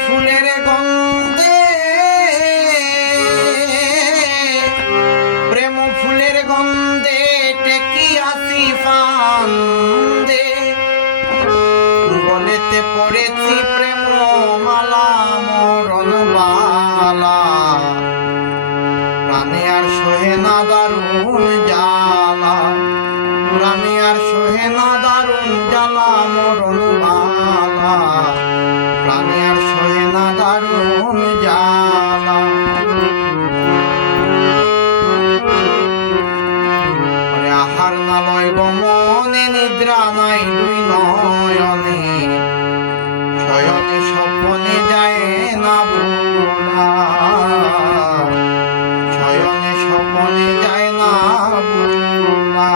ফুলের গন্ধে প্রেম ফুলের গন্ধে টেকি আসি ফান্দে গলেতে পড়েছি প্রেম মালা মরণ বালা প্রাণে আর সহে না দারুণ জ্বালা প্রাণে আর সহে না দারুণ জ্বালা মরণ বালা প্রাণে আর সহে না দারুণ জ্বালা আহার না লয় মনে নিদ্রা নাই দুই নয়নে শয়নে স্বপ্নে যায় না ভোলা শয়নে স্বপ্নে যায় না ভোলা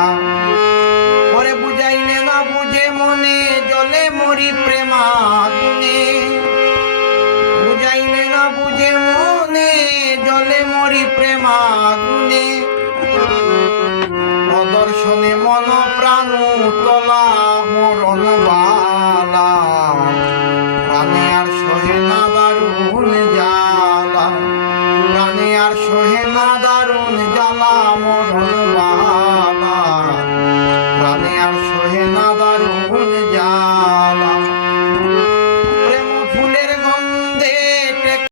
পরে বুঝাইলে না বুঝে মনে জলে মরি প্রেমাগুনে বুঝাইলে না বুঝে মনে জলে মরি প্রেমাগুনে দর্শনে মন প্রাণ তলা মরণ বালা প্রাণে আর সহে